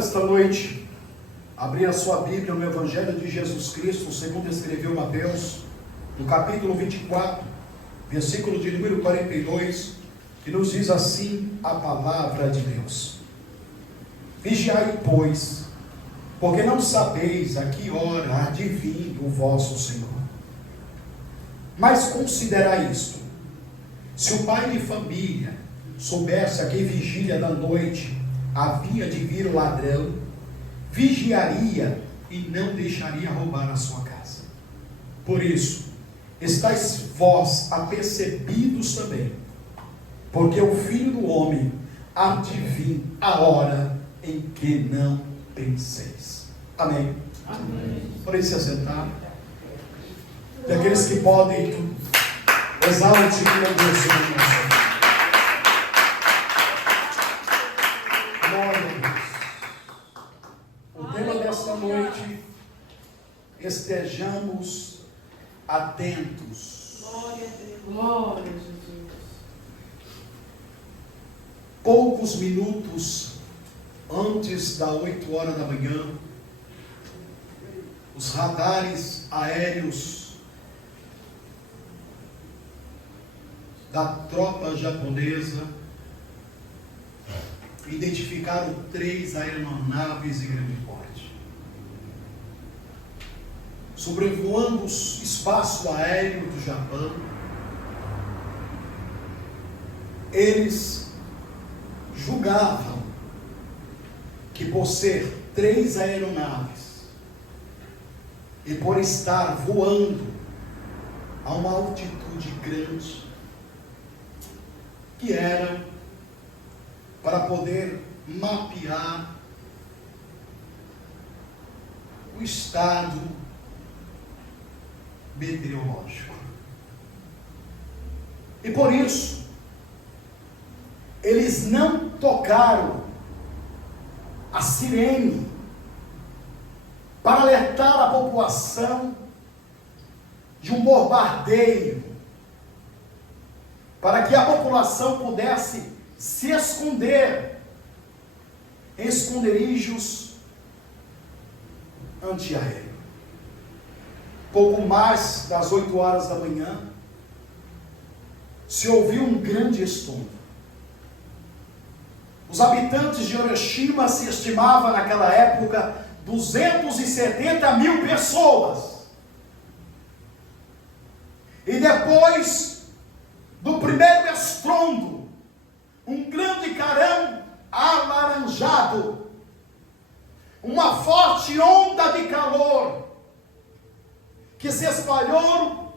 esta noite abrir a sua Bíblia no Evangelho de Jesus Cristo, segundo escreveu Mateus, no capítulo 24, versículo de número 42, que nos diz assim a palavra de Deus: Vigiai, pois, porque não sabeis a que hora há de vir o vosso Senhor. Mas considerai isto: se o pai de família soubesse a que vigília da noite havia de vir o ladrão, vigiaria e não deixaria roubar a sua casa. Por isso, estáis vós apercebidos também, porque o Filho do Homem há de vir a hora em que não penseis. Amém. Amém. Podem se assentar. E aqueles que podem, exalte o Deus sobre nós. Glória a Deus. O tema desta noite: estejamos atentos. Glória a Deus. Glória a Jesus. Poucos minutos antes das 8 horas da manhã, os radares aéreos da tropa japonesa identificaram 3 aeronaves de grande porte, sobrevoando o espaço aéreo do Japão. Eles julgavam que, por ser 3 aeronaves e por estar voando a uma altitude grande, que eram para poder mapear o estado meteorológico. E por isso, eles não tocaram a sirene para alertar a população de um bombardeio, para que a população pudesse se esconder em esconderijos antiaéreos. Pouco mais das 8 horas da manhã, se ouviu um grande estrondo. Os habitantes de Hiroshima se estimavam naquela época 270 mil pessoas. E depois do primeiro estrondo, um grande clarão alaranjado, uma forte onda de calor, que se espalhou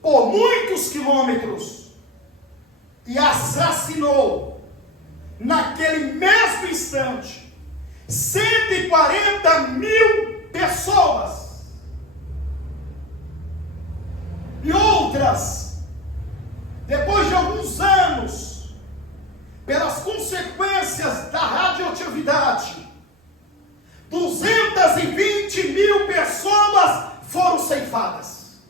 por muitos quilômetros e assassinou, naquele mesmo instante, 140 mil pessoas. E outras, depois de alguns anos, pelas consequências da radioatividade, 220 mil pessoas foram ceifadas.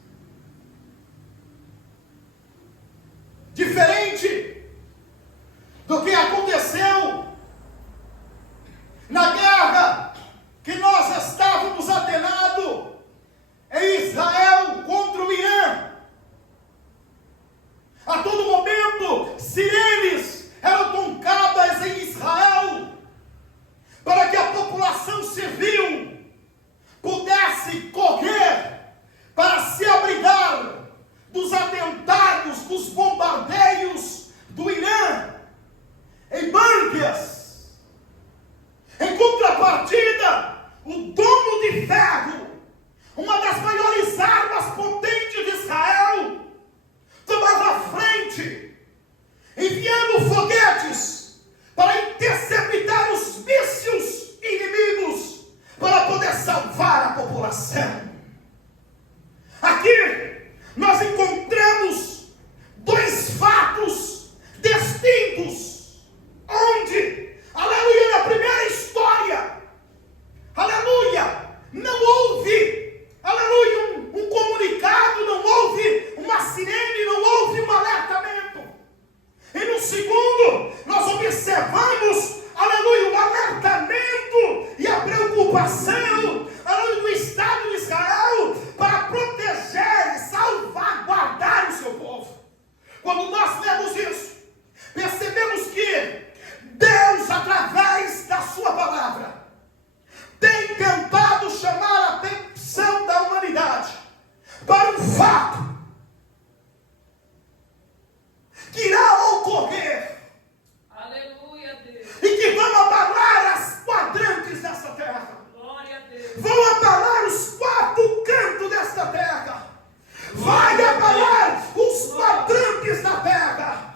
Diferente do que aconteceu na guerra que nós estávamos atenados em Israel contra o Irã. A todo momento, sirenes eram tocadas em Israel, para que a população civil pudesse correr para se abrigar dos atentados, dos bombardeios do Irã em bunkers. Em contrapartida, o domo de ferro, uma das maiores armas potentes de Israel, tomava a frente, enviando foguetes para interceptar os mísseis inimigos, para poder salvar a população. Aqui nós encontramos 2 fatos distintos, onde, aleluia, na primeira história, aleluia, não houve, aleluia, um comunicado, não houve uma sirene, não houve um alertamento. E no segundo, nós observamos, aleluia, um alertamento nasceu no Estado de Israel para proteger e salvaguardar o seu povo. Quando nós lemos isso, percebemos que Deus, através da sua palavra, tem tentado chamar a atenção da humanidade para um fato que irá ocorrer. Aleluia, Deus. E que vão abalar as quadrantes desta terra. Glória a Deus. Vão abalar os quatro cantos desta terra. Vai abalar os quadrantes da terra.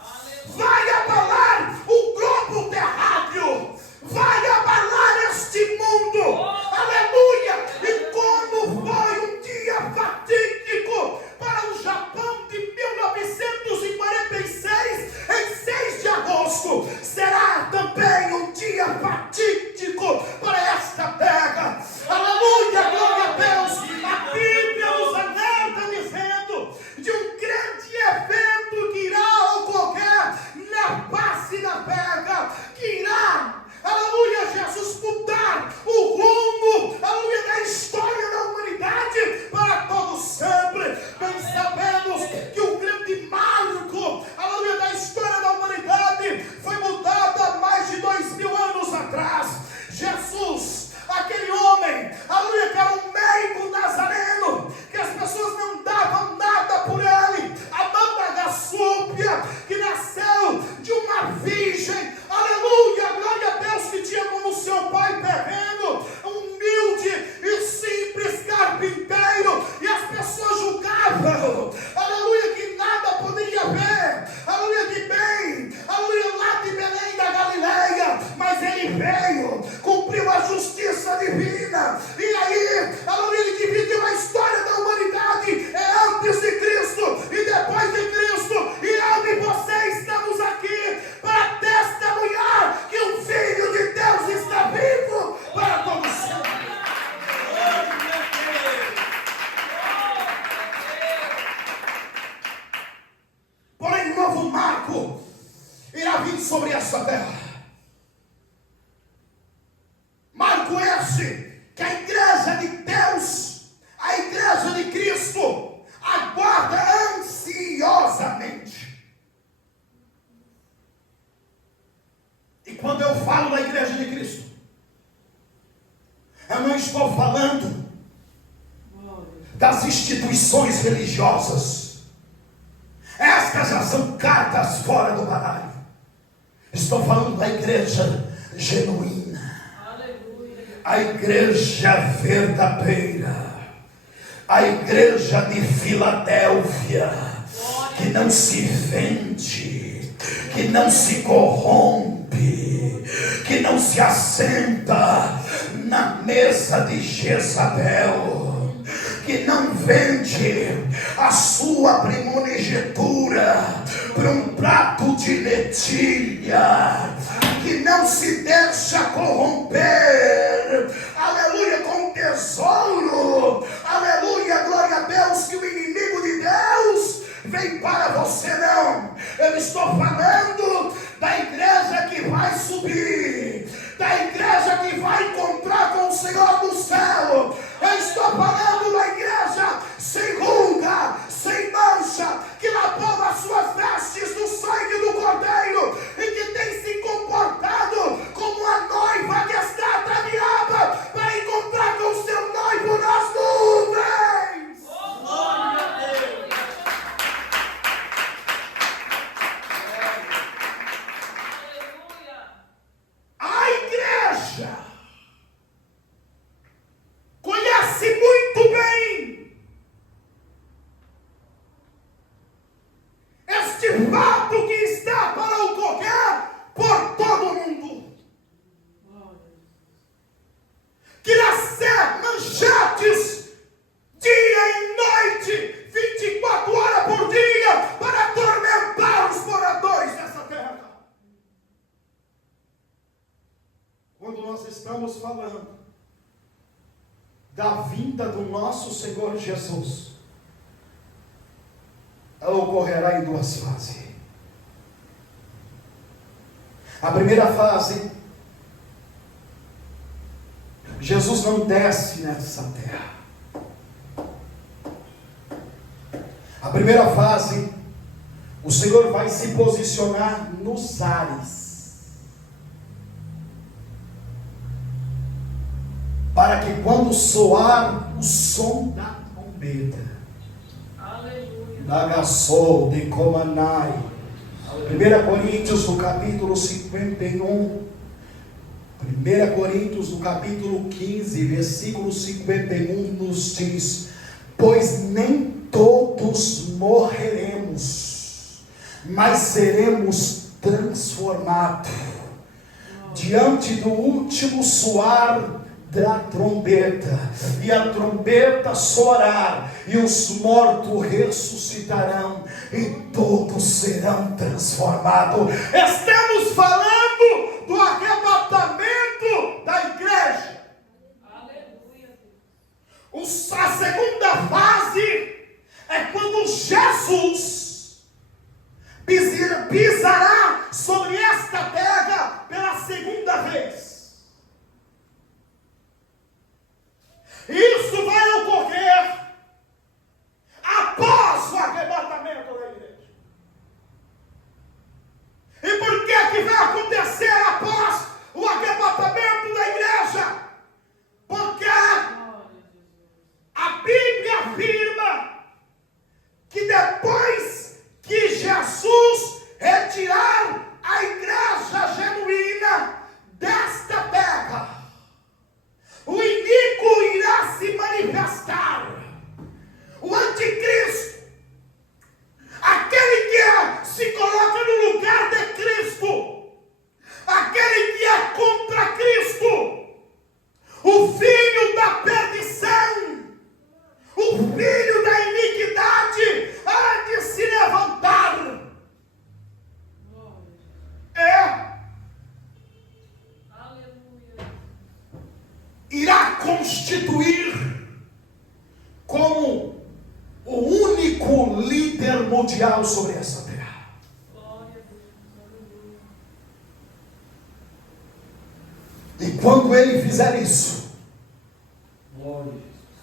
Vai abalar o globo terráqueo. Vai abalar este mundo. Aleluia. E como foi um dia fatídico para o Japão de 1946, em 6 de agosto, será também um dia fatídico para esta terra. Aleluia, glória a Deus. A Bíblia nos alerta dizendo de um grande evento que irá ocorrer na face da terra, que irá, aleluia, Jesus, mudar o rumo, aleluia, da história da humanidade para todo sempre. Bem sabemos que o grande marco, aleluia, da história da humanidade foi mudado há mais de 2000 anos atrás. Jesus, aquele homem, aleluia, que era um meigo nazareno, que as pessoas não davam nada por ele, a mama da súpia, que nasceu de uma virgem, aleluia, glória a Deus, que tinha como seu pai terreno, humilde e simples carpinteiro, e as pessoas julgavam, aleluia, que nada podia ver, aleluia, de bem, aleluia, lá de Belém da Galileia, mas ele veio, cumpriu a justiça divina, e aí, aleluia, ele dividiu a história da humanidade, antes de Cristo e depois de Cristo, e eu e você estamos aqui para testemunhar que o Filho de Deus está vivo para todo sempre. Porém, um novo marco irá vir sobre essa terra. Marco esse que a igreja de Deus, a igreja de Cristo, aguarda ansiosamente. E quando eu falo da igreja de Cristo, eu não estou falando das instituições religiosas. Estas já são cartas fora do baralho. Estou falando da igreja genuína, a igreja verdadeira, a igreja de Filadélfia, que não se vende, que não se corrompe, que não se assenta na mesa de Jezabel, que não vende a sua primogenitura por um prato de lentilha, que não se deixa corromper, aleluia, com tesouro, aleluia, glória a Deus, que o inimigo de Deus vem para você, não. Eu estou falando da igreja que vai subir, da igreja que vai encontrar com o Senhor do céu. Eu estou falando da igreja sem ruga, sem mancha, que lavou as suas vestes no sangue do Cordeiro e que tem se comportado como a noiva que está ataviada para encontrar com o seu noivo nas nuvens. Glória a Deus. A igreja conhece muito bem este fato que está para ocorrer por todo o mundo, que irá ser manchetes dia e noite, 24 horas por dia, para atormentar os moradores dessa terra. Quando nós estamos falando da vinda do nosso Senhor Jesus, ela ocorrerá em 2 fases. A primeira fase Jesus não desce nessa terra. A primeira fase, o Senhor vai se posicionar nos ares, para que quando soar o som da trombeta, Nagassou de Comanai, 1 Coríntios no capítulo 51, 1 Coríntios no capítulo 15, versículo 51 nos diz: pois nem todos morreremos, mas seremos transformados diante do último soar da trombeta, e a trombeta soará, e os mortos ressuscitarão, e todos serão transformados. Estamos falando do arrebatamento da igreja. Aleluia. A segunda fase é quando Jesus pisará sobre esta terra pela segunda vez. Isso vai ocorrer após o arrebatamento da igreja. E por que vai acontecer após o arrebatamento da igreja? Porque a Bíblia afirma que depois que Jesus retirar a igreja genuína desta terra, o iníquo irá se manifestar. O anticristo, aquele que se coloca no lugar de Cristo, aquele que é contra Cristo, o filho da perdição, o filho da iniquidade, há de se levantar. Irá constituir como o único líder mundial sobre essa terra. E quando ele fizer isso,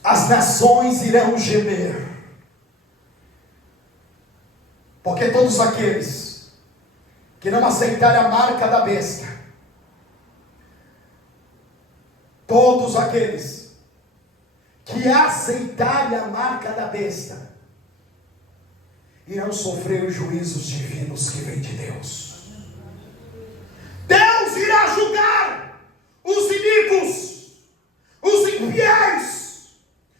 as nações irão gemer, porque todos aqueles que não aceitarem a marca da besta, todos aqueles que aceitarem a marca da besta, irão sofrer os juízos divinos que vêm de Deus. Deus irá julgar os iníquos, os infiéis,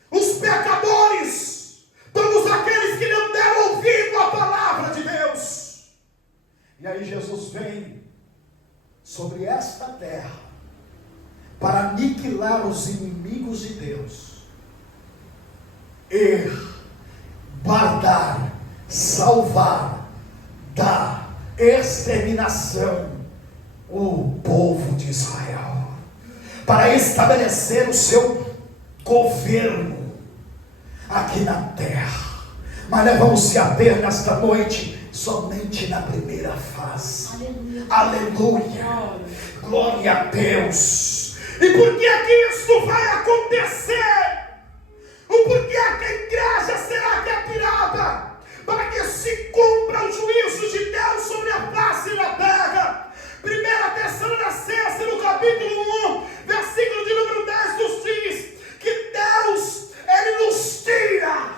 os pecadores, todos aqueles que não deram ouvido à palavra de Deus. E aí Jesus vem sobre esta terra para aniquilar os inimigos de Deus e guardar, salvar da exterminação o povo de Israel, para estabelecer o seu governo aqui na terra. Mas nós vamos se ater nesta noite somente na primeira fase. Aleluia. Glória a Deus. E por que é que isso vai acontecer? O porquê é que a igreja será retirada? Para que se cumpra o juízo de Deus sobre a face da terra. 1 Tessalonicenses, no capítulo 1, versículo de número 10, nos diz que Deus, Ele nos tira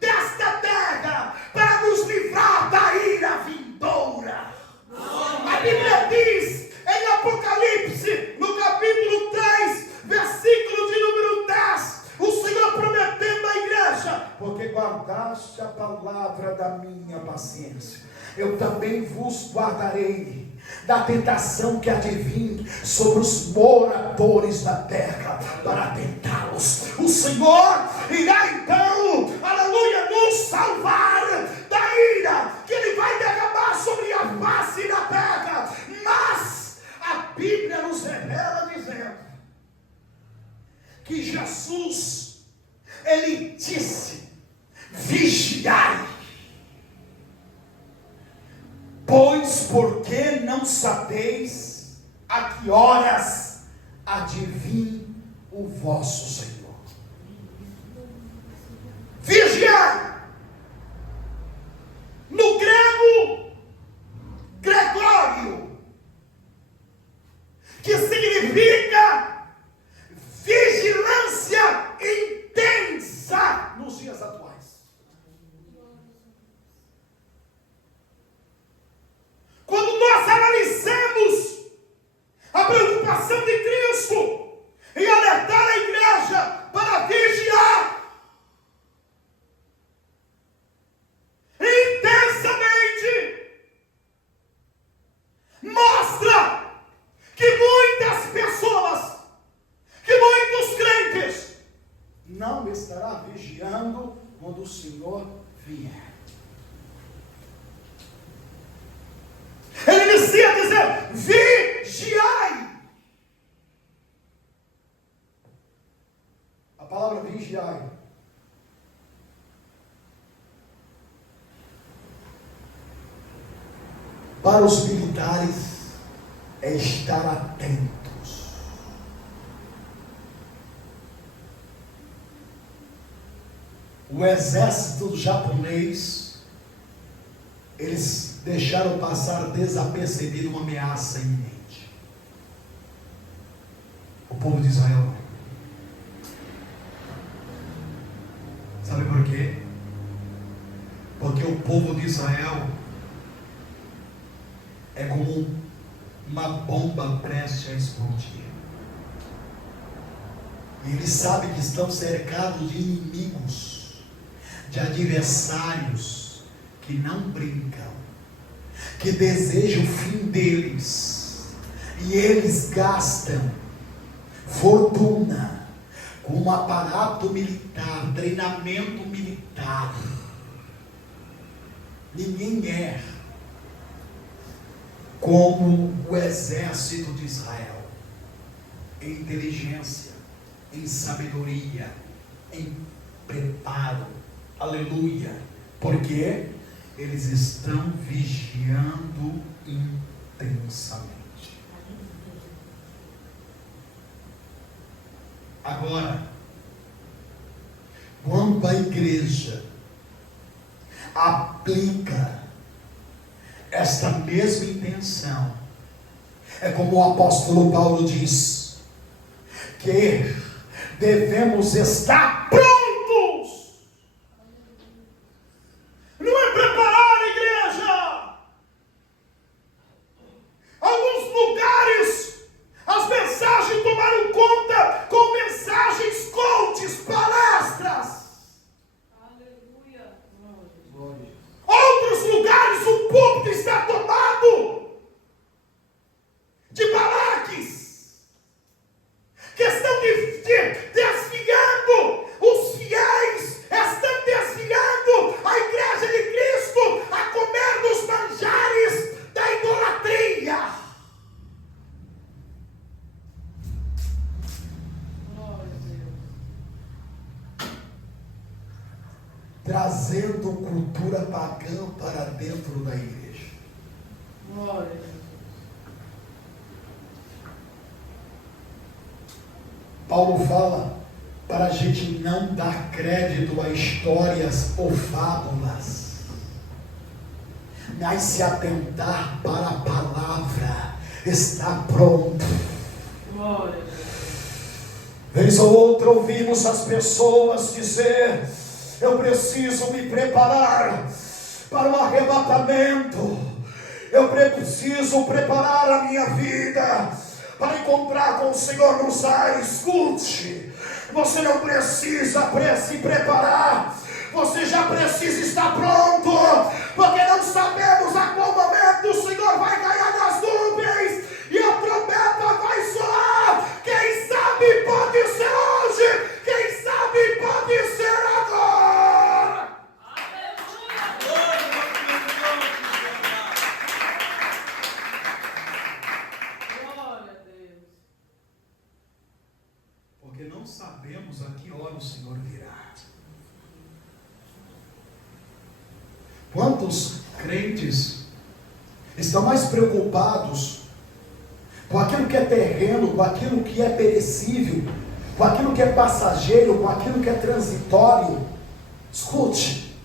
desta terra para nos livrar da ira vindoura. A Bíblia diz em Apocalipse, no capítulo 3, versículo de número 10, o Senhor prometendo à igreja: porque guardaste a palavra da minha paciência, eu também vos guardarei da tentação que há de vir sobre os moradores da terra, para tentá-los. O Senhor irá então, aleluia, nos salvar da ira que Ele vai derramar sobre a face da terra. Mas a Bíblia nos revela dizendo que Jesus, Ele disse: vigiai, pois porque não sabeis a que horas há de vir o vosso Senhor. Vigiai. No grego, Gregório, que significa vigilância intensa nos dias atuais. Quando nós analisamos a preocupação de Cristo em alertar a igreja para vigiar intensamente, mostra que muitas pessoas, que muitos crentes não estará vigiando quando o Senhor vier. Ele inicia a dizer: vigiai. A palavra vigiai para os militares é estar atentos. O exército japonês, eles deixaram passar desapercebido uma ameaça iminente. O povo de Israel. Sabe por quê? Porque o povo de Israel é como uma bomba prestes a explodir. E eles sabem que estão cercados de inimigos, de adversários que não brincam, que desejam o fim deles, e eles gastam fortuna com um aparato militar, treinamento militar. Ninguém é como o exército de Israel, em inteligência, em sabedoria, em preparo. Aleluia! Porque eles estão vigiando intensamente. Agora, quando a igreja aplica esta mesma intenção, é como o apóstolo Paulo diz, que devemos estar prontos. Não é preparar a igreja. Alguns lugares as mensagens tomaram conta com mensagens coaches, palestras. Aleluia. Outros lugares o púlpito está tomado de balaques que estão desviando os fiéis, estão desviando a igreja de Cristo a comer dos manjares da idolatria. Glória a Deus. Trazendo cultura pagã para dentro da igreja. Glória a Deus. Paulo fala para a gente não dar crédito a histórias ou fábulas, mas se atentar para a palavra, estar pronto. Glória a Deus. Vez ou outra ouvimos as pessoas dizer: eu preciso me preparar para o arrebatamento, eu preciso preparar a minha vida para encontrar com o Senhor nos ares. Escute, você não precisa se preparar, você já precisa estar pronto, porque não sabemos a qual momento o Senhor vai cair nas nuvens e a trombeta vai soar. Quem sabe pode ser hoje, quem sabe pode ser agora. Glória a Deus. Porque não sabemos a que hora o Senhor virá. Quantos crentes estão mais preocupados com aquilo que é terreno, com aquilo que é perecível, com aquilo que é passageiro, com aquilo que é transitório. Escute,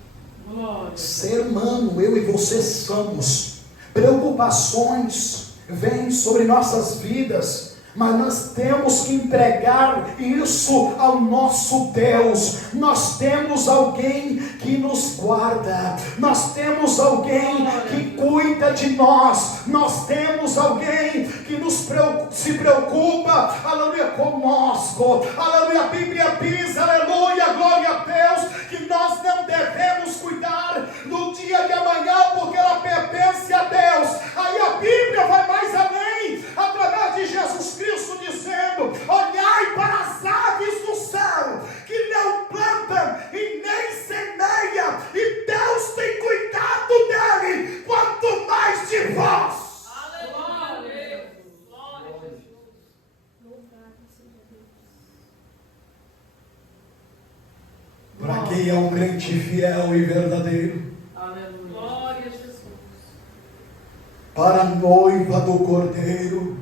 Glória. ser humano, eu e você somos. Preocupações vêm sobre nossas vidas, mas nós temos que entregar isso ao nosso Deus. Nós temos alguém que nos guarda, nós temos alguém que cuida de nós, nós temos alguém que se preocupa, aleluia, conosco, aleluia. A Bíblia diz, aleluia, glória a Deus, que nós não devemos cuidar do dia de amanhã, porque ela pertence a Deus. Aí a Bíblia vai mais além, através de Jesus Cristo, dizendo: olhai para as aves do céu, que não plantam e nem semeia, e Deus tem cuidado dele, quanto mais de vós. Aleluia. Glória a Jesus. Para quem é um crente fiel e verdadeiro, Aleluia. Glória a Jesus. para a noiva do Cordeiro,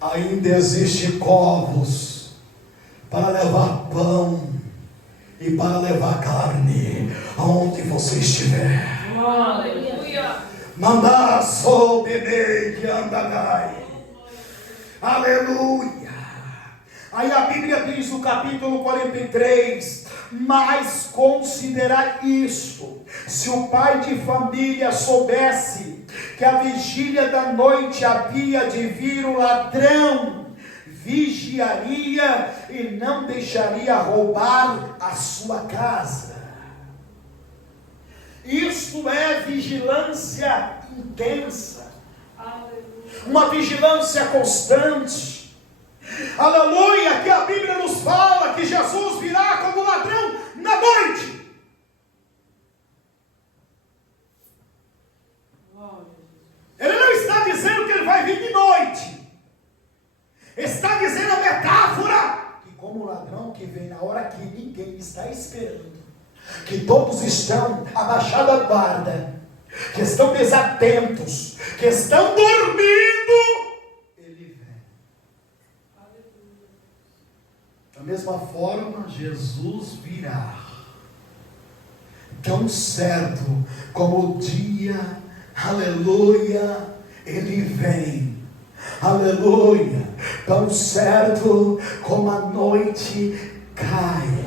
ainda existe covos para levar pão e para levar carne aonde você estiver. Aleluia. Mandar só bebê que andagai. Aleluia. Aí a Bíblia diz no capítulo 43: mas considerai isto: se o pai de família soubesse que a vigília da noite havia de vir o ladrão, vigiaria e não deixaria roubar a sua casa. Isto é vigilância intensa, uma vigilância constante. Aleluia, que a Bíblia nos fala que Jesus virá como ladrão na noite. Ele não está dizendo que ele vai vir de noite. Está dizendo a metáfora que como ladrão que vem na hora que ninguém está esperando, que todos estão abaixados a guarda, que estão desatentos, que estão dormindo, ele vem. Da mesma forma, Jesus virá, tão certo como o dia, aleluia, ele vem, aleluia, tão certo como a noite cai,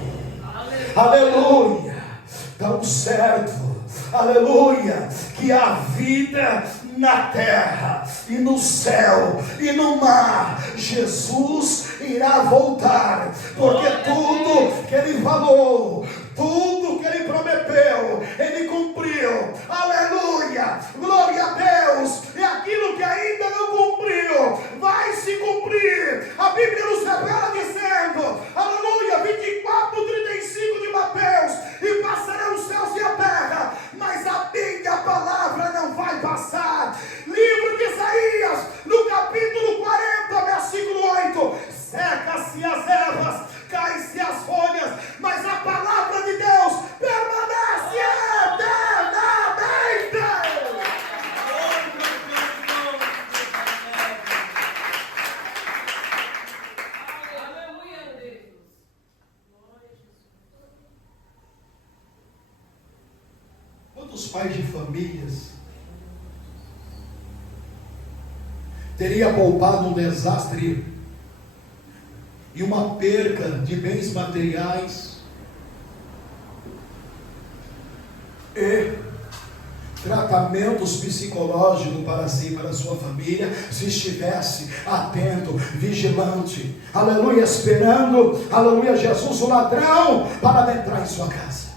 aleluia, tão certo, aleluia, que a vida na terra e no céu e no mar, Jesus irá voltar, porque tudo que ele falou, tudo que ele prometeu, ele cumpriu. Aleluia, glória a Deus. E aquilo que ainda não cumpriu vai se cumprir. A Bíblia nos revela dizendo, aleluia, 24:35 de Mateus: e passarão os céus e a terra, mas a minha palavra não vai passar. Livro de Isaías, no capítulo 40, versículo 8: seca-se as ervas, cai-se as folhas, mas a palavra de Deus permanece eternamente. Aleluia, Deus. Quantos pais de famílias teria poupado um desastre e uma perca de bens materiais e tratamentos psicológicos para si e para sua família, se estivesse atento, vigilante, aleluia, esperando, aleluia, Jesus o ladrão para adentrar em sua casa?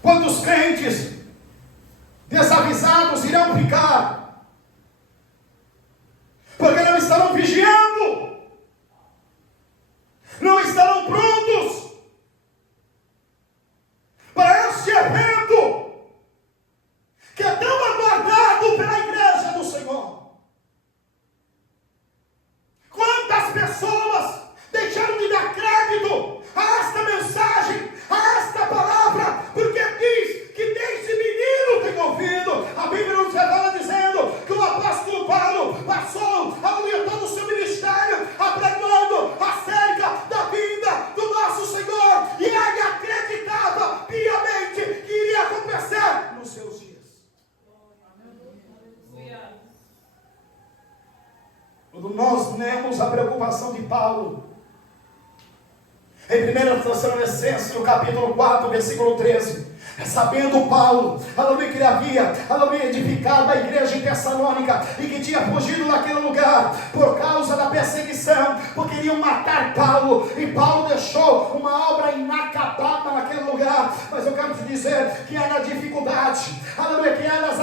Quantos crentes desavisados irão ficar, porque não estarão vigiando, não estarão prontos para este evento que é tão aguardado pela igreja do Senhor. Quantas pessoas deixaram de dar crédito a esta mensagem, a esta palavra, porque diz que desde Paulo. Em 1 Tessalonicenses, no capítulo 4, versículo 13, sabendo Paulo, aleluia, que ele havia, aleluia, edificado a igreja em Tessalônica e que tinha fugido daquele lugar por causa da perseguição, porque queriam matar Paulo, e Paulo deixou uma obra inacabada naquele lugar. Mas eu quero te dizer que é na dificuldade, aleluia, que é nas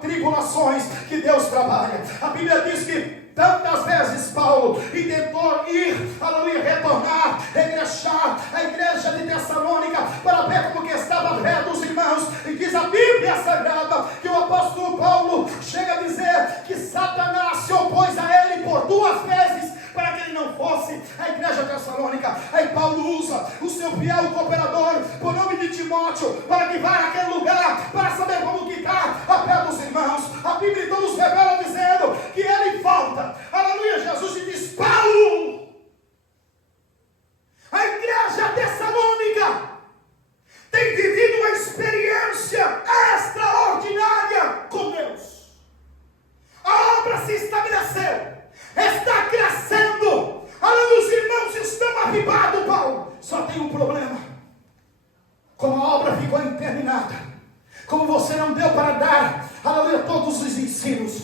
tribulações que Deus trabalha. A Bíblia diz que tantas vezes Paulo tentou ir, aleluia, retornar, regressar à igreja de Tessalônica para ver como que estava a fé dos irmãos. E diz a Bíblia Sagrada que o apóstolo Paulo chega a dizer que Satanás se opôs a ele por 2 vezes para que ele não fosse à igreja tessalônica. Aí Paulo usa o seu fiel cooperador, por nome de Timóteo, para que vá àquele lugar, para saber como que está a fé dos irmãos. A Bíblia então nos revela dizendo que ele volta, aleluia, Jesus, e diz: Paulo, a igreja tessalônica tem vivido uma experiência extraordinária com Deus. A obra se estabeleceu, está crescendo, aleluia, os irmãos estão avivados, Paulo. Só tem um problema: como a obra ficou interminada, como você não deu para dar, aleluia, todos os ensinos,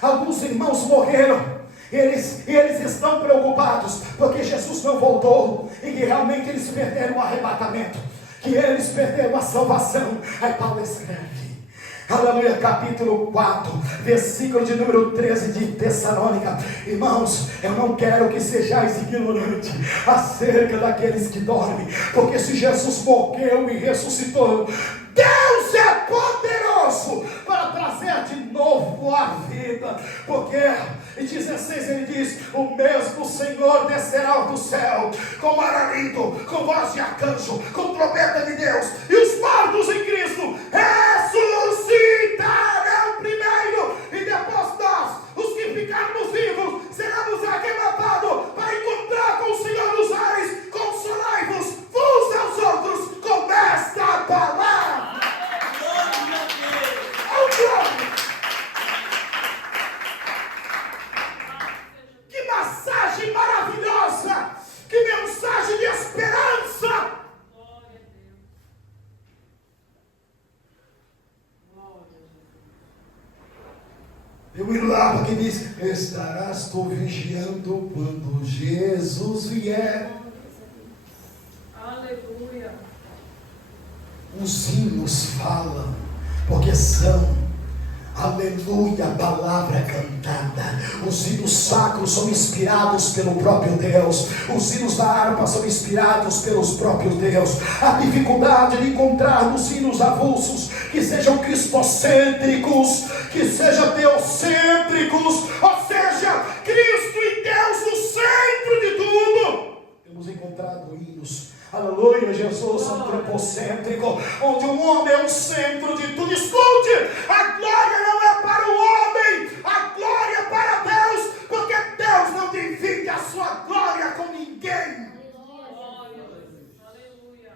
alguns irmãos morreram. Eles estão preocupados porque Jesus não voltou e que realmente eles perderam o arrebatamento, que eles perderam a salvação. Aí Paulo escreve, aleluia, capítulo 4, versículo de número 13 de Tessalônica: irmãos, eu não quero que sejais ignorantes acerca daqueles que dormem, porque se Jesus morreu e ressuscitou, Deus é poderoso para trazer de novo a vida. Porque em 16 ele diz: o mesmo Senhor descerá do céu com aralito, com voz de arcanjo, com trombeta de Deus, e os mortos em Cristo ressuscitarão primeiro, e depois nós, os que ficarmos vivos, seremos arrebatados para encontrar com o Senhor nos ares. Consolai-vos uns aos outros com esta palavra. Que massagem maravilhosa! Que mensagem de esperança! Tem um lá que diz: estarás tu vigiando quando Jesus vier. Aleluia. Os hinos falam, porque são, aleluia, a palavra cantada. Os hinos sacros são inspirados pelo próprio Deus. Os hinos da harpa são inspirados pelos próprios Deus. A dificuldade de encontrarmos hinos avulsos que sejam cristocêntricos, que sejam teocêntricos, ou seja, Cristo e Deus no centro de tudo. Temos encontrado hinos, aleluia, Jesus, antropocêntrico, onde o homem é o centro de tudo. Escute, a glória não é para o homem, a glória é para Deus, porque Deus não divide a sua glória com ninguém. Aleluia.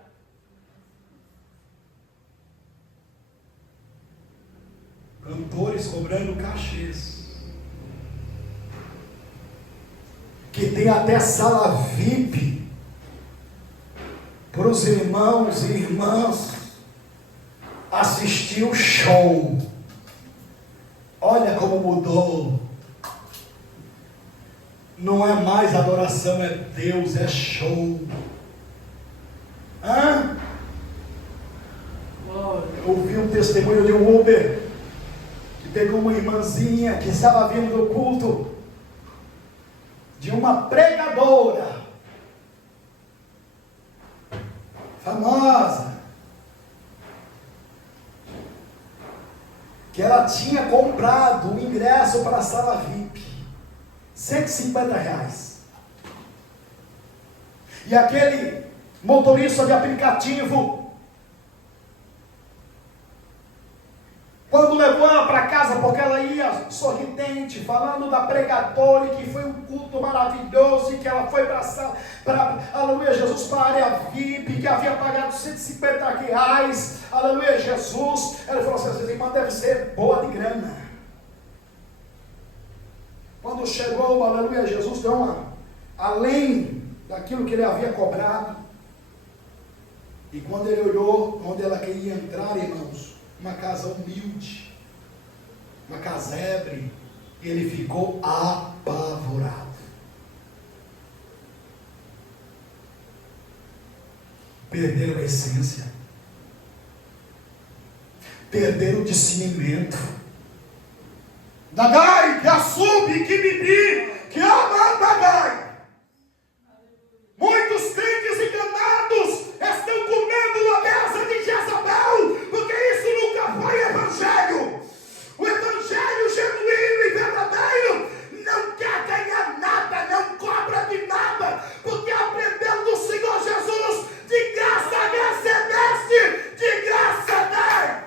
Cantores cobrando cachês, que tem até sala VIP para os irmãos e irmãs assistir o show. Olha como mudou. Não é mais adoração, é Deus, é show. Eu ouvi um testemunho de um Uber que pegou uma irmãzinha que estava vindo do culto de uma pregadora famosa, que ela tinha comprado um ingresso para a sala VIP, R$150. E aquele motorista de aplicativo, quando levou ela para casa, porque ela ia sorridente, falando da pregadora, e que foi um culto maravilhoso, e que ela foi para aleluia, Jesus, para a área VIP, que havia pagado R$150, aleluia, Jesus. Ela falou assim: essa irmã deve ser boa de grana. Quando chegou, aleluia, Jesus deu além daquilo que ele havia cobrado. E quando ele olhou onde ela queria entrar, irmãos, uma casa humilde, uma casebre, ele ficou apavorado. Perderam a essência, perderam o discernimento. Dagai, que assube, que bibi, que amandagai. Muitos crentes enganados estão comendo na mesa de Jezabel, porque isso nunca foi evangelho. O evangelho genuíno e verdadeiro não quer ganhar nada, não cobra de nada, porque aprendeu do Senhor Jesus: de graça recebeste, de graça dai.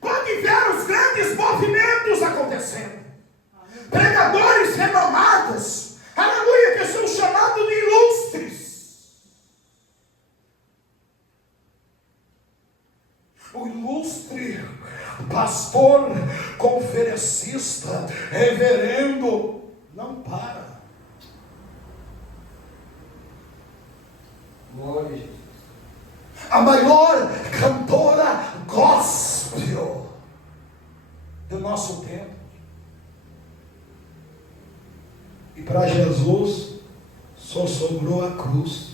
Pode ver os grandes movimentos acontecendo, pregadores renomados, aleluia, que são chamados de ilustres. O ilustre pastor, conferencista, reverendo, não para. Glória a Jesus. A maior cantora gospel do nosso tempo. E para Jesus só sobrou a cruz.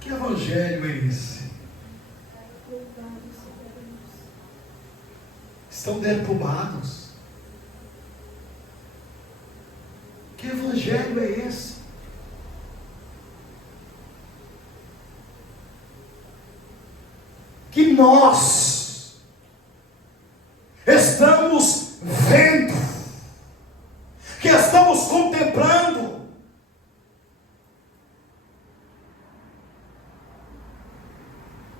Que evangelho é esse? Estão deturpados. Que evangelho é esse? Que nós estamos vendo, que estamos contemplando.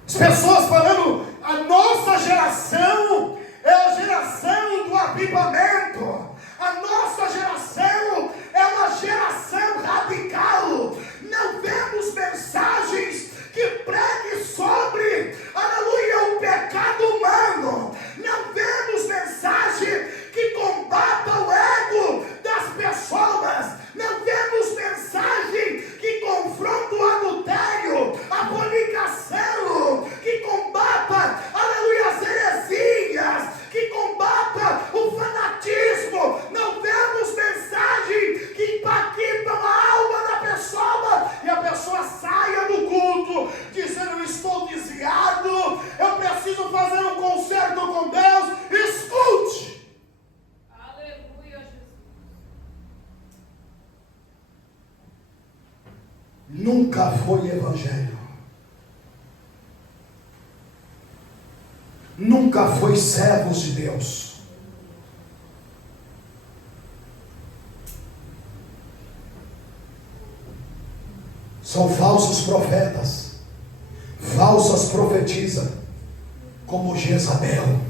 As pessoas falando, a nossa geração é a geração do avivamento. A nossa geração é uma geração radical. Não vemos mensagens que pregue sobre, aleluia, o pecado humano. Não vemos mensagem que combata o ego das pessoas. Não vemos mensagem que confronta o adultério, a fornicação, que combata, aleluia, as heresias, que combata o fanatismo. Não vemos mensagem que impacta a alma da pessoa e a pessoa saia do culto dizendo: eu estou desviado, eu preciso fazer um concerto com Deus. Escute. Aleluia, Jesus. Nunca foi evangelho. Nunca foi servos de Deus. São falsos profetas, falsas profetisas, como Jezabel,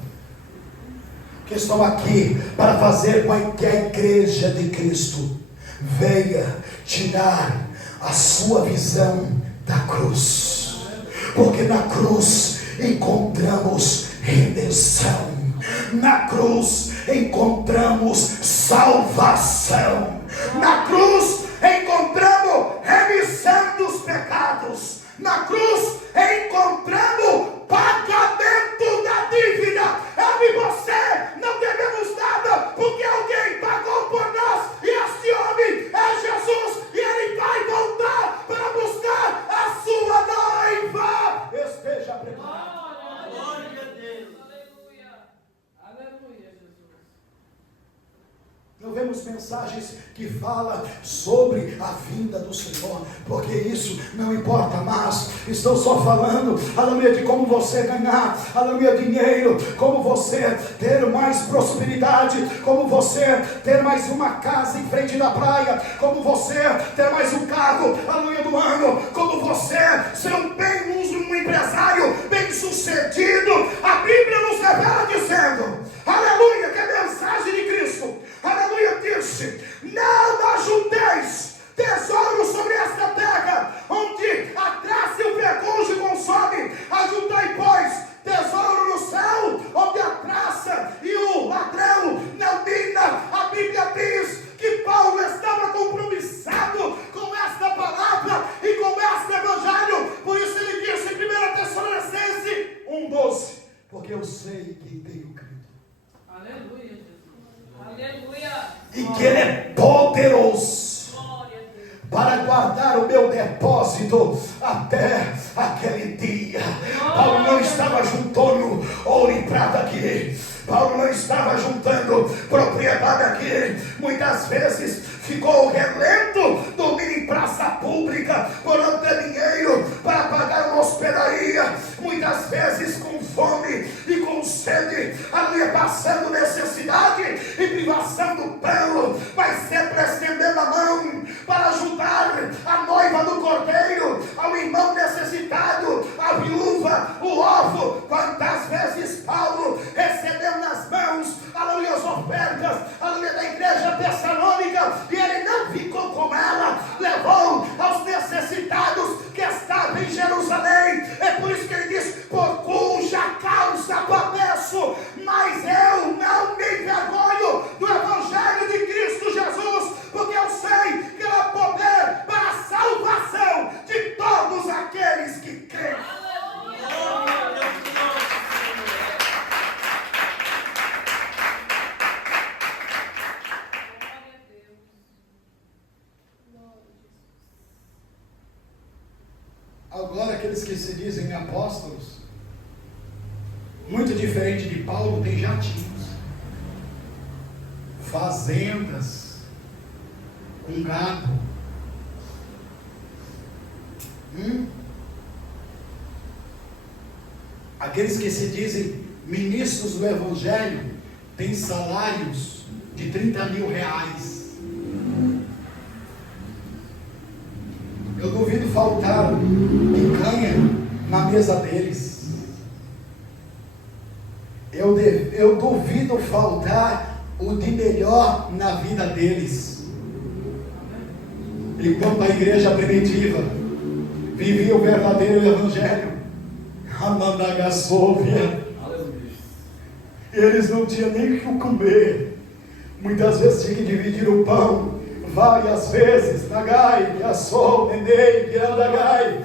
que estão aqui para fazer com que a igreja de Cristo venha tirar a sua visão da cruz, porque na cruz encontramos redenção, na cruz encontramos salvação, na cruz encontramos remissão dos pecados, na cruz encontramos pagamento da dívida. Eu e você não devemos nada, porque alguém pagou por nós, e esse homem é Jesus, e ele vai voltar para buscar a sua noiva. Esteja preparado. Glória a Deus. Aleluia. Aleluia, Jesus. Não vemos mensagens que falam sobre a vinda do Senhor, porque isso não importa mais. Estou só falando, aleluia, de como você ganhar, aleluia, dinheiro, como você ter mais prosperidade, como você ter mais uma casa em frente da praia, como você ter mais um carro, aleluia, do ano, como você ser um empresário bem sucedido. A Bíblia nos revela dizendo, aleluia, que a mensagem de Cristo, aleluia, disse: não ajunteis tesouros sobre esta terra, onde a traça e o ferrugem consomem. Ajuntai, pois, Aleluia, Jesus. Aleluia. E que Ele é poderoso Glória a Deus. para guardar o meu depósito até aquele dia. Paulo não estava juntando ouro e prata aqui. Paulo não estava juntando propriedade aqui. Muitas vezes ficou relento, dormindo em praça pública, por não ter dinheiro para pagar uma hospedaria. Muitas vezes com fome e com sede, aleluia, passando necessidade e privação do pão, mas sempre estendendo a mão para ajudar a noiva do cordeiro, ao irmão necessitado, a viúva, o órfão. Quantas vezes Paulo recebeu nas mãos, aleluia, as ofertas, aleluia, da igreja tessalônica, e ele não ficou com ela, levou aos necessitados que estavam em Jerusalém. É por isso que ele diz: por cuja causa padeço, mas eu não me envergonho do evangelho de Cristo Jesus, porque eu sei que ele é poder para a salvação de todos aqueles que creem. Agora, aqueles que se dizem apóstolos, muito diferente de Paulo, tem jatinhos, fazendas, com gado. Aqueles que se dizem ministros do Evangelho têm salários de 30 mil reais. Eu duvido faltar picanha na mesa deles. Eu duvido faltar o de melhor na vida deles. Enquanto a igreja primitiva vivia o verdadeiro evangelho, a mandagaçovia, eles não tinham nem o que comer. Muitas vezes tinham que dividir o pão várias vezes. Nagai, Yassou, Nenei, Yandagai.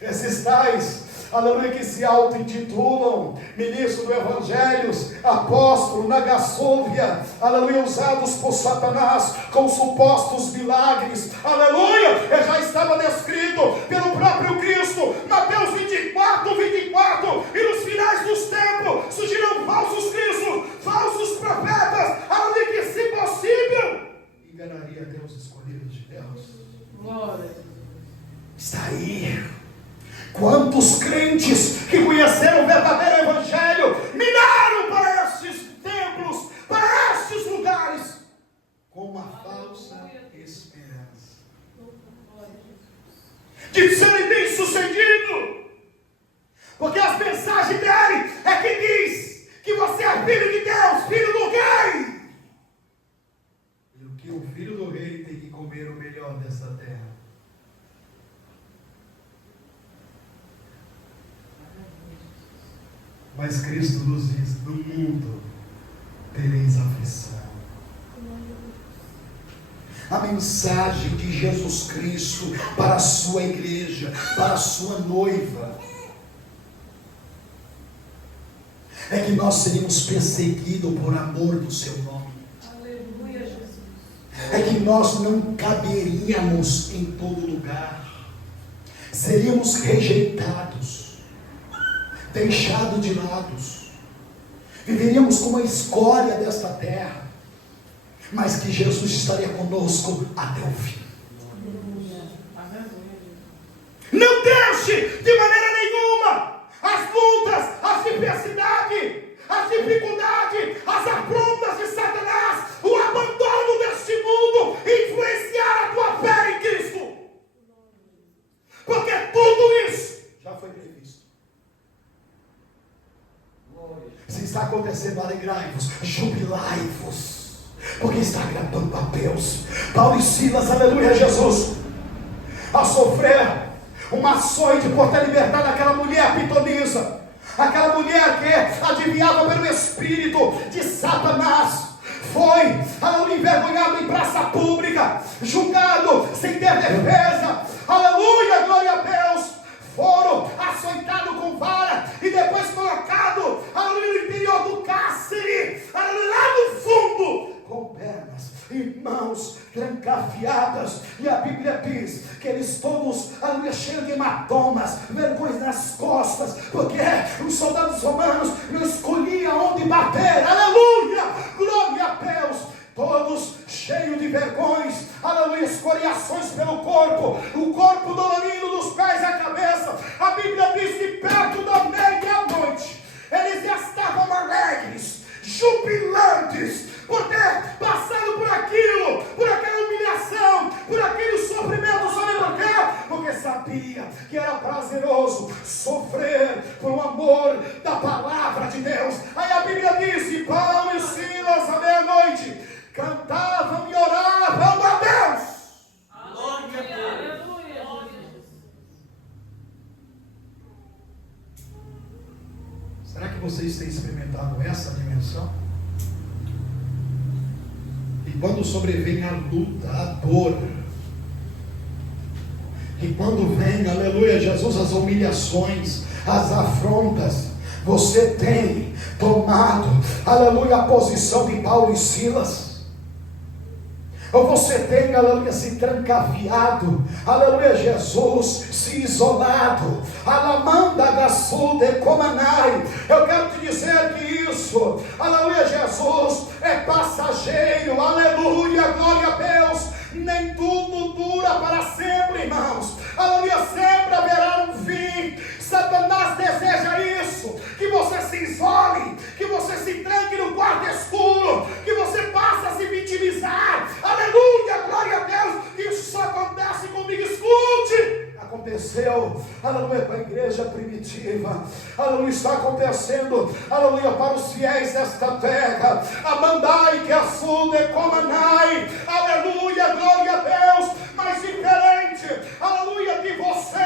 Esses tais, aleluia, que se auto-intitulam ministro do Evangelho, apóstolo, Nagassovia, aleluia, usados por Satanás com supostos milagres, aleluia, já estava descrito pelo próprio Cristo, Mateus 24, e nos finais dos tempos surgirão falsos cristos, falsos profetas, aleluia, que se possível enganaria Deus, escolhidos de Deus. Glória. Está aí. Quantos crentes que conheceram o verdadeiro evangelho minaram para esses templos, para esses lugares, com uma falsa esperança de serem bem-sucedidos, porque as mensagens dele é que diz que você é filho de Deus, filho do rei, e o que o filho do rei tem que comer o melhor dessa terra. Mas Cristo nos diz: no mundo tereis aflição. A mensagem de Jesus Cristo para a sua igreja, para a sua noiva, é que nós seríamos perseguidos por amor do seu nome. Aleluia, Jesus. É que nós não caberíamos em todo lugar, seríamos rejeitados, deixados de lado, viveríamos como a escória desta terra, mas que Jesus estaria conosco até o fim. Não deixe de maneira nenhuma as lutas, as diversidades, as dificuldades, as afrontas de Satanás, o abandono deste mundo influenciar a tua fé em Cristo, porque tudo isso já foi previsto. Se está acontecendo, alegrai-vos, jubilai-vos, porque está agradando a Deus. Paulo e Silas, aleluia, Jesus, a sofrer uma açoite por ter libertado aquela mulher pitonisa, aquela mulher que adivinhava pelo espírito de Satanás, foi, aleluia, envergonhado em praça pública, julgado sem ter defesa, aleluia, glória a Deus. Foram açoitados com vara e depois colocado, aleluia, no interior do cárcere, aleluia, mãos trancafiadas, e a Bíblia diz que eles todos, aleluia, cheios de hematomas, vergonhas nas costas, porque os soldados romanos não escolhiam onde bater, aleluia, glória a Deus, todos cheios de vergões, aleluia, escoriações pelo corpo, o corpo dolorido dos pés à cabeça. A Bíblia diz que perto da meia-noite, eles já estavam alegres, jubilantes, por ter passado por aquilo, por aquela humilhação, por aquele sofrimento, sabe por quê? Porque sabia que era prazeroso sofrer por amor da palavra de Deus. Aí a Bíblia diz que Paulo e Silas à meia-noite cantavam e oravam a Deus. Glória a Deus. Será que vocês têm experimentado essa dimensão? E quando sobrevém a luta, a dor, e quando vem, aleluia, Jesus, as humilhações, as afrontas, você tem tomado, aleluia, a posição de Paulo e Silas? Ou você tem, aleluia, se trancafiado, aleluia, Jesus, se isolado, alamanda gassude comanai? Eu quero te dizer que isso, aleluia, Jesus, é passageiro, aleluia, glória a Deus, nem tudo dura para sempre, irmãos, aleluia, sempre haverá um fim. Satanás deseja isso, que você se isole, que você se tranque no quarto escuro, que você passe a se vitimizar, aleluia, glória a Deus. Isso só acontece comigo, escute, aconteceu, aleluia, com a igreja primitiva, aleluia, está acontecendo, aleluia, para os fiéis desta terra. Amandai que assude comanai, aleluia, glória a Deus. Mas diferente, aleluia, de você,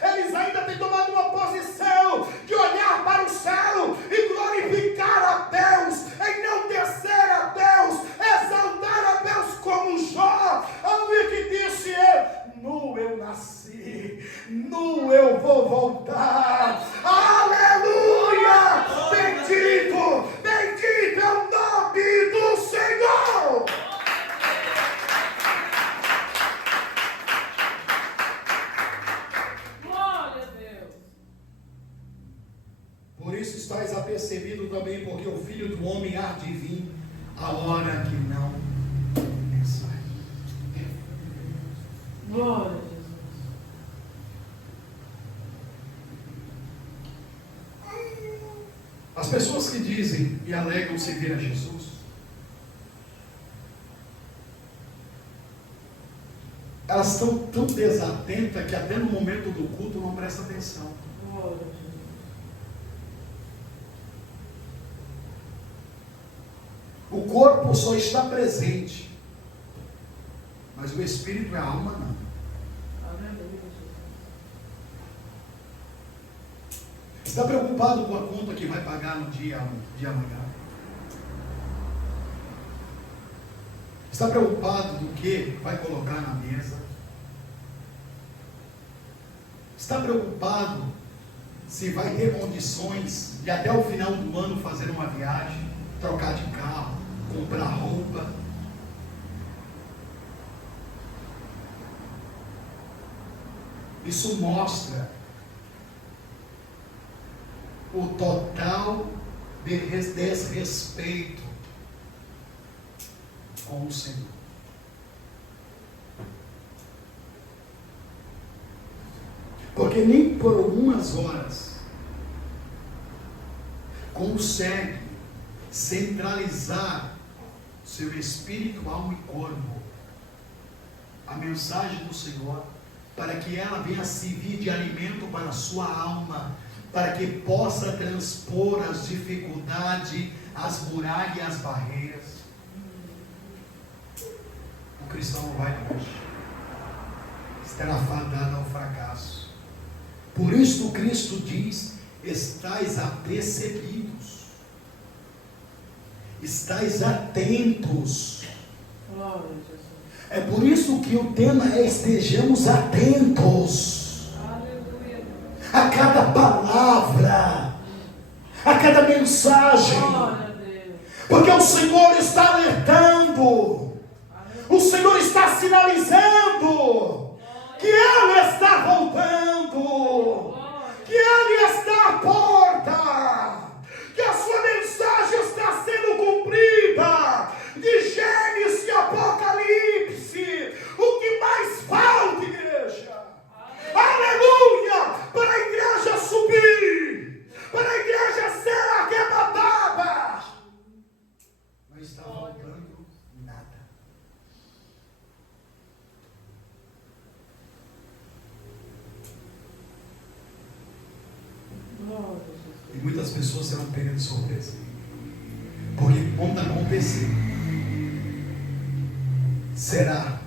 eles ainda têm tomado uma posição de olhar para o céu e glorificar a Deus, enaltecer a Deus, exaltar a Deus como Jó, aleluia, que disse: nu eu nasci, nu eu vou voltar, aleluia, bendito, bendito é o nome do Senhor. Glória a Deus. Por isso estáis apercebido também, porque o Filho do Homem há de vir a hora que não pensais. Glória a Jesus. As pessoas que dizem e alegam seguir a Jesus, elas estão tão desatentas que até no momento do culto não prestam atenção. Glória a Jesus. O corpo só está presente, mas o espírito e a alma não. Aleluia, Jesus. Está preocupado com a conta que vai pagar no dia de amanhã? Está preocupado do que vai colocar na mesa? Está preocupado se vai ter condições de até o final do ano fazer uma viagem, trocar de carro, comprar roupa? Isso mostra o total desrespeito com o Senhor. Porque nem por algumas horas consegue centralizar seu espírito, alma e corpo a mensagem do Senhor, para que ela venha servir de alimento para a sua alma, para que possa transpor as dificuldades, as muralhas e as barreiras. O cristão não vai longe, estará fadado ao fracasso. Por isso Cristo diz: estais apercebidos, estais atentos. Glória a Jesus. É por isso que o tema é: estejamos atentos Aleluia. a cada palavra, a cada mensagem, Glória a Deus. porque o Senhor está alertando. sinalizando que Ele está voltando, que Ele está à porta, que a sua mensagem está sendo cumprida. De Gênesis e Apocalipse, o que mais falta, igreja? Aleluia! Para a igreja subir, para a igreja ser arrebatada. Não está faltando nada. Glória a Jesus. E muitas pessoas serão pegas de surpresa. Porque quando acontecer, será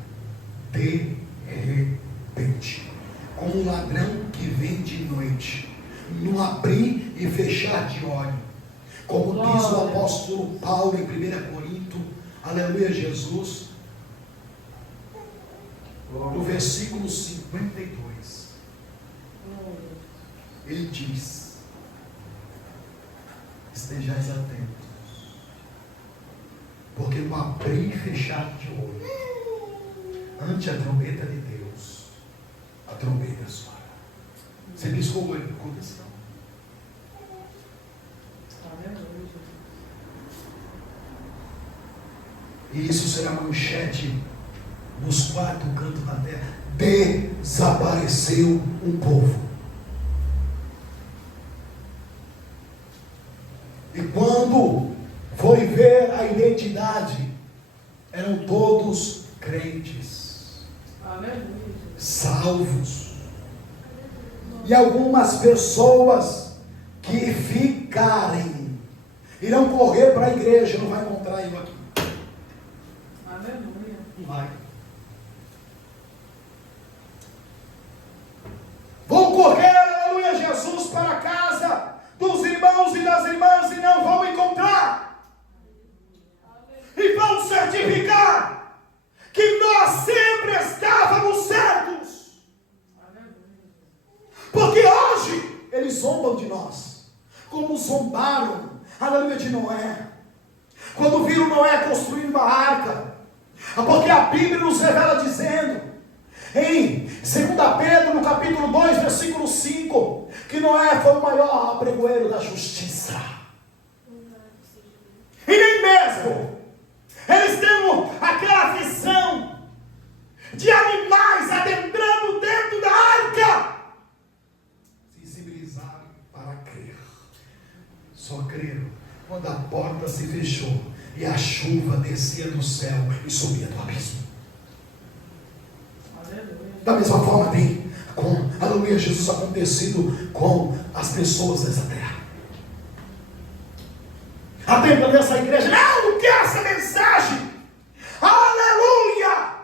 de repente, como um ladrão que vem de noite, no abrir e fechar de olho, como diz o apóstolo Paulo em 1 Corinto, aleluia Jesus, no versículo 52, ele diz: estejais atentos, porque no abrir e fechar de olho, ante a trombeta de Deus, a trombeta soará. Você piscou o olho do coração. Aleluia, Jesus. E isso será manchete nos quatro cantos da terra. Desapareceu um povo. E quando foi ver a identidade, eram todos crentes, Aleluia, Jesus. salvos. E algumas pessoas que ficarem irão correr para a igreja, não vai encontrar eu aqui. Aleluia. Não vai. Vão correr, aleluia, Jesus, para a casa dos irmãos e das irmãs e não vão encontrar. E vão certificar que nós sempre estávamos certos. Porque hoje eles zombam de nós, como zombaram, aleluia, de Noé. Quando viram Noé construindo a arca. Porque a Bíblia nos revela dizendo, em 2 Pedro, no capítulo 2, versículo 5, que Noé foi o maior pregoeiro da justiça. E nem mesmo eles têm aquela visão de animais adentrando dentro da arca. Sensibilizaram para crer. Só creram quando a porta se fechou e a chuva descia do céu e subia do abismo. Aleluia. Da mesma forma tem com, aleluia, Jesus, acontecido com as pessoas dessa terra. Há tempo nessa igreja, não quero essa mensagem. Aleluia!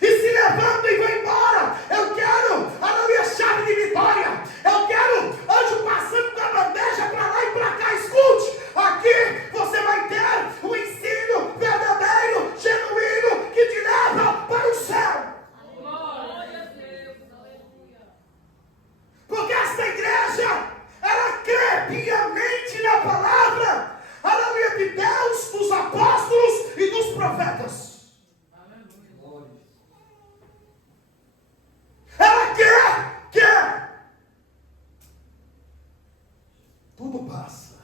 E se levanta e vai embora. Eu quero, aleluia, chave de vitória. Eu quero anjo passando com a bandeja para lá e para cá. Escute, aqui você vai ter o ensino verdadeiro, genuíno, que te leva para o céu. Glória a Deus. Aleluia. Porque esta igreja, ela crê piamente na palavra, aleluia, de Deus, dos apóstolos e dos profetas. Ela quer. Tudo passa.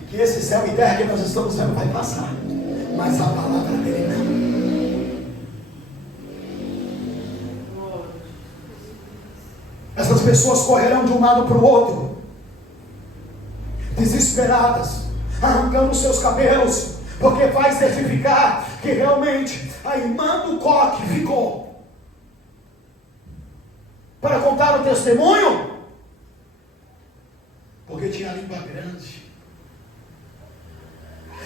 E que esse céu e terra que nós estamos vendo vai passar. Mas a palavra dele não. Glória. Essas pessoas correrão de um lado para o outro, desesperadas, arrancando seus cabelos, porque vai certificar que realmente a irmã do coque ficou para contar o testemunho, porque tinha a língua grande.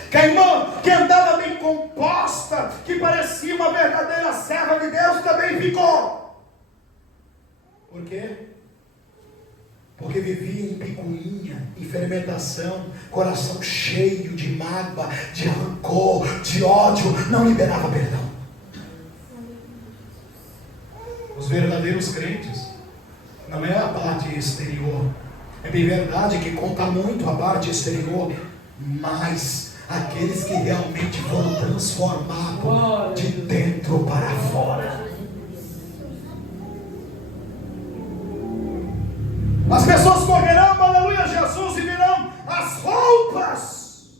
Que a irmã que andava bem composta, que parecia uma verdadeira serva de Deus, também ficou. Por quê? Porque vivia em picuinha, em fermentação, coração cheio de mágoa, de rancor, de ódio, não liberava perdão. Os verdadeiros crentes não é a parte exterior. É bem verdade que conta muito a parte exterior, mas aqueles que realmente foram transformados de dentro para fora. As pessoas correrão, aleluia, Jesus, e verão as roupas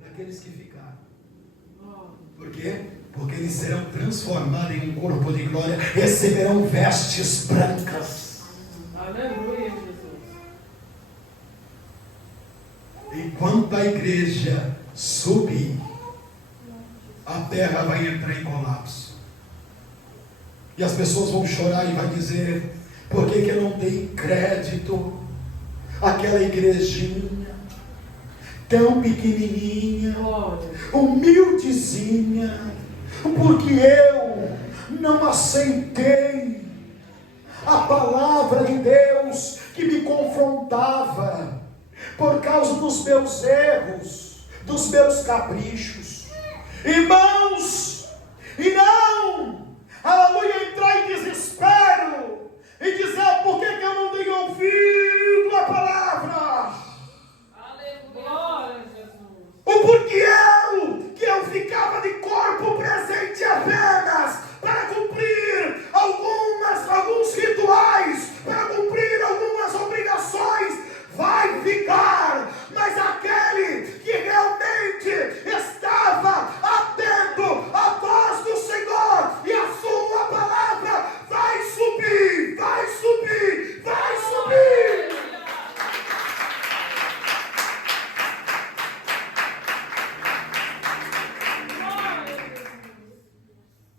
daqueles que ficaram. Por quê? Porque eles serão transformados em um corpo de glória, receberão vestes brancas. Aleluia, Jesus. Enquanto a igreja subir, a terra vai entrar em colapso. E as pessoas vão chorar e vai dizer: por que eu não dei crédito àquela igrejinha tão pequenininha, humildezinha, porque eu não aceitei a palavra de Deus que me confrontava por causa dos meus erros, dos meus caprichos. Irmãos, e não, aleluia, entrar em desespero e dizer: por que eu não tenho ouvido a palavra? Glória a Jesus. O porquê que eu ficava de corpo presente apenas para cumprir alguns rituais, para cumprir algumas obrigações, vai ficar. Mas aquele que realmente estava atento à voz do Senhor e à sua palavra, vai subir, vai subir, vai subir.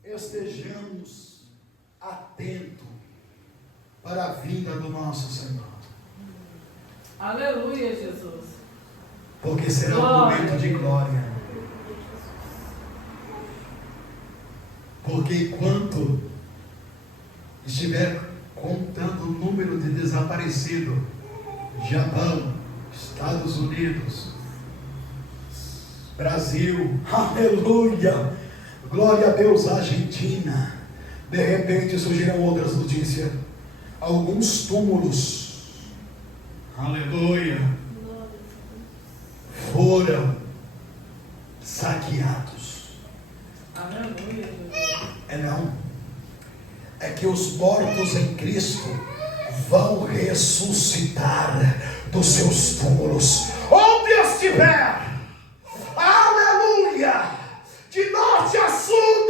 Estejamos atentos para a vinda do nosso Senhor. Aleluia, Jesus. Porque será um momento de glória. Porque enquanto estiver contando o número de desaparecidos, Japão, Estados Unidos, Brasil, aleluia, glória a Deus, Argentina, de repente surgiram outras notícias. Alguns túmulos, aleluia, foram saqueados. Aleluia, Não, é que os mortos em Cristo vão ressuscitar dos seus túmulos, onde estiver, aleluia, de norte a sul,